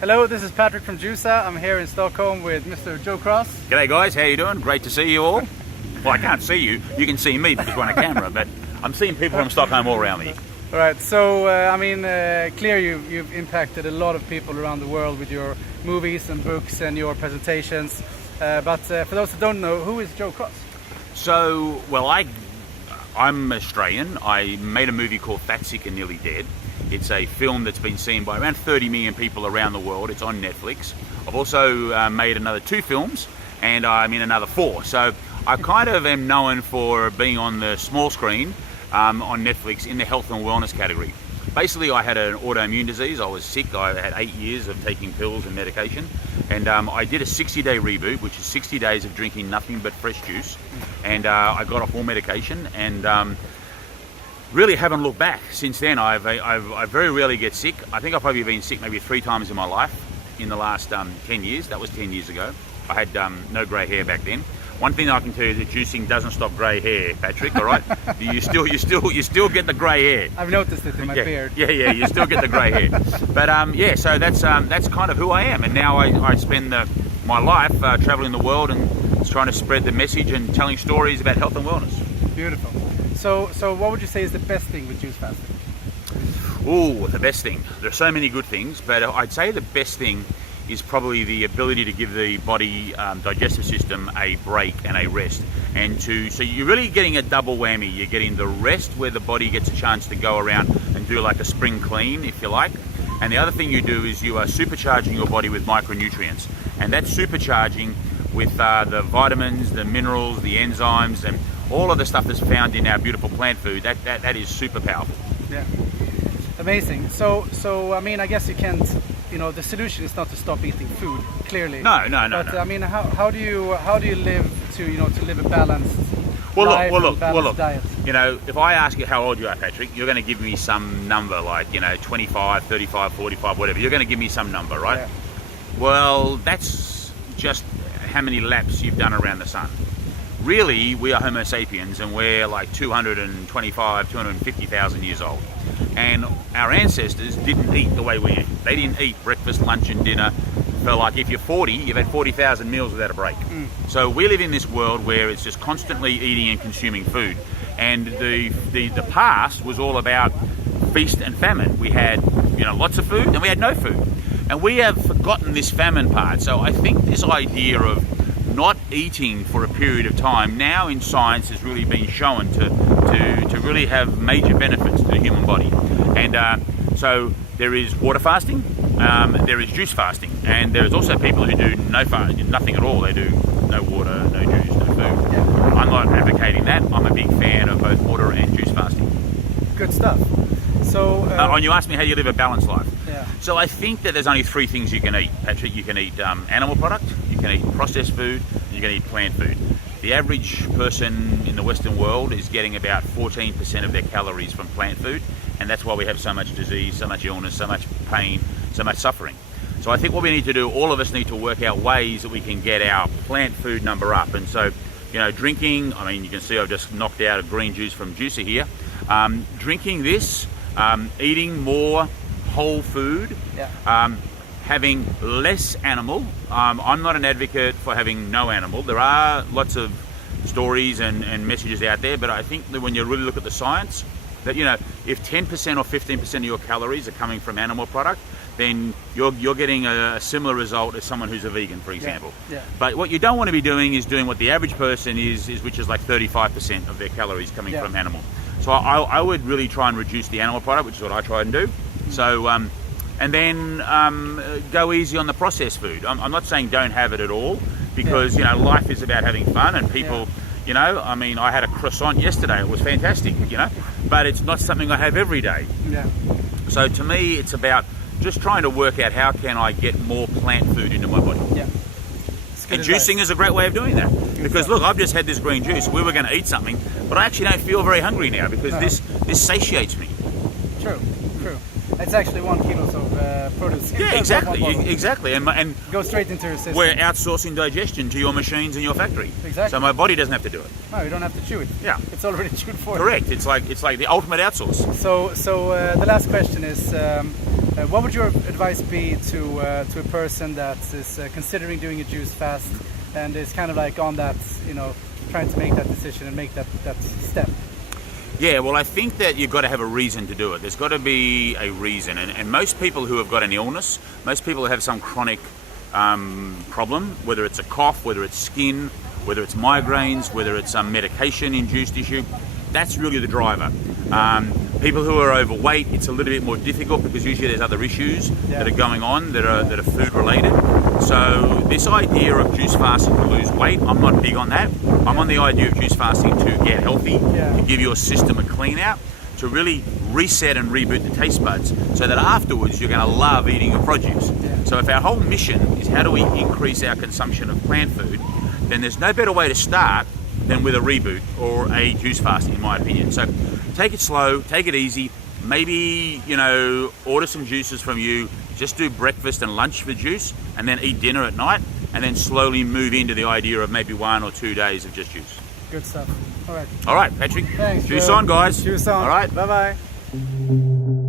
Hello, this is Patrick from Juica. I'm here in Stockholm with Mr. Joe Cross. G'day guys, how you doing? Great to see you all. Well, I can't see you. You can see me because we're on a camera, but I'm seeing people from Stockholm all around me. All right, so clear you've impacted a lot of people around the world with your movies and books and your presentations. But for those who don't know, who is Joe Cross? So, well, I'm Australian. I made a movie called Fat, Sick and Nearly Dead. It's a film that's been seen by around 30 million people around the world. It's on Netflix. I've also made another 2 films, and I'm in another 4. So I kind of am known for being on the small screen on Netflix in the health and wellness category. Basically, I had an autoimmune disease. I was sick. I had 8 years of taking pills and medication. And I did a 60-day reboot, which is 60 days of drinking nothing but fresh juice. And I got off all medication and really haven't looked back since then. I very rarely get sick. I think I've probably been sick maybe 3 times in my life in the last 10 years. That was 10 years ago. I had no grey hair back then. One thing I can tell you is that juicing doesn't stop grey hair, Patrick. All right, you still get the grey hair. I've noticed it in my beard. Yeah, you still get the grey hair. But yeah, so that's kind of who I am. And now I spend my life traveling the world and trying to spread the message and telling stories about health and wellness. Beautiful. So what would you say is the best thing with juice fasting? Oh, the best thing. There are so many good things, but I'd say the best thing is probably the ability to give the body digestive system a break and a rest. So you're really getting a double whammy. You're getting the rest where the body gets a chance to go around and do like a spring clean, if you like. And the other thing you do is you are supercharging your body with micronutrients. And that's supercharging with the vitamins, the minerals, the enzymes, and all of the stuff that's found in our beautiful plant food. That is super powerful. Yeah, amazing. So I guess you can't. The solution is not to stop eating food. Clearly. No. But no. How do you live to live a balanced life and balanced diet? If I ask you how old you are, Patrick, you're going to give me some number like 25, 35, 45, whatever. You're going to give me some number, right? Yeah. Well, that's just how many laps you've done around the sun. Really, we are Homo sapiens and we're like 225, 250,000 years old. And our ancestors didn't eat the way we eat. They didn't eat breakfast, lunch and dinner. So like if you're 40, you've had 40,000 meals without a break. So we live in this world where it's just constantly eating and consuming food. And the past was all about feast and famine. We had lots of food and we had no food. And we have forgotten this famine part. So I think this idea of not eating for a period of time now in science has really been shown to really have major benefits to the human body. And so there is water fasting, there is juice fasting, and there's also people who do nothing at all. They do no water, no juice, no food. Yeah. I'm not advocating that. I'm a big fan of both water and juice fasting. Good stuff. So and you asked me how you live a balanced life. Yeah. So I think that there's only 3 things you can eat, Patrick. You can eat animal product, you can eat processed food, and you can eat plant food. The average person in the Western world is getting about 14% of their calories from plant food, and that's why we have so much disease, so much illness, so much pain, so much suffering. So I think what we need to do, all of us need to work out ways that we can get our plant food number up. And so, drinking, you can see I've just knocked out a green juice from Juica here. Drinking this, eating more whole food, having less animal. I'm not an advocate for having no animal. There are lots of stories and messages out there, but I think that when you really look at the science, that if 10% or 15% of your calories are coming from animal product, then you're getting a similar result as someone who's a vegan, for example. Yeah. But what you don't want to be doing is doing what the average person is which is like 35% of their calories coming from animal. So I would really try and reduce the animal product, which is what I try and do. So and then go easy on the processed food. I'm not saying don't have it at all, because life is about having fun, and people I had a croissant yesterday. It was fantastic, but it's not something I have every day. Yeah. So to me, it's about just trying to work out how can I get more plant food into my body. Yeah. And juicing is a great way of doing that. Because look, I've just had this green juice. We were going to eat something, but I actually don't feel very hungry now because this satiates me. True. It's actually 1 kilo of produce. Yeah, exactly, exactly. And go straight into your system. we're outsourcing digestion to your machines in your factory. Exactly. So my body doesn't have to do it. No, you don't have to chew it. Yeah. It's already chewed for you. Correct. It's like the ultimate outsource. So the last question is, what would your advice be to a person that is considering doing a juice fast and is kind of like on that, trying to make that decision and make that step? Yeah, well, I think that you've got to have a reason to do it. There's got to be a reason. And most people who have got an illness, most people who have some chronic problem, whether it's a cough, whether it's skin, whether it's migraines, whether it's some medication-induced issue, that's really the driver. People who are overweight, it's a little bit more difficult because usually there's other issues that are going on that are food related. So this idea of juice fasting to lose weight, I'm not big on that. I'm on the idea of juice fasting to get healthy, to give your system a clean out, to really reset and reboot the taste buds so that afterwards you're going to love eating your produce. So if our whole mission is how do we increase our consumption of plant food, then there's no better way to start than with a reboot or a juice fasting, in my opinion. So take it slow, take it easy, maybe, order some juices from you, just do breakfast and lunch for juice, and then eat dinner at night, and then slowly move into the idea of maybe 1 or 2 days of just juice. Good stuff. All right. All right, Patrick. Thanks. Juice on, guys. Juice on. All right. Bye-bye.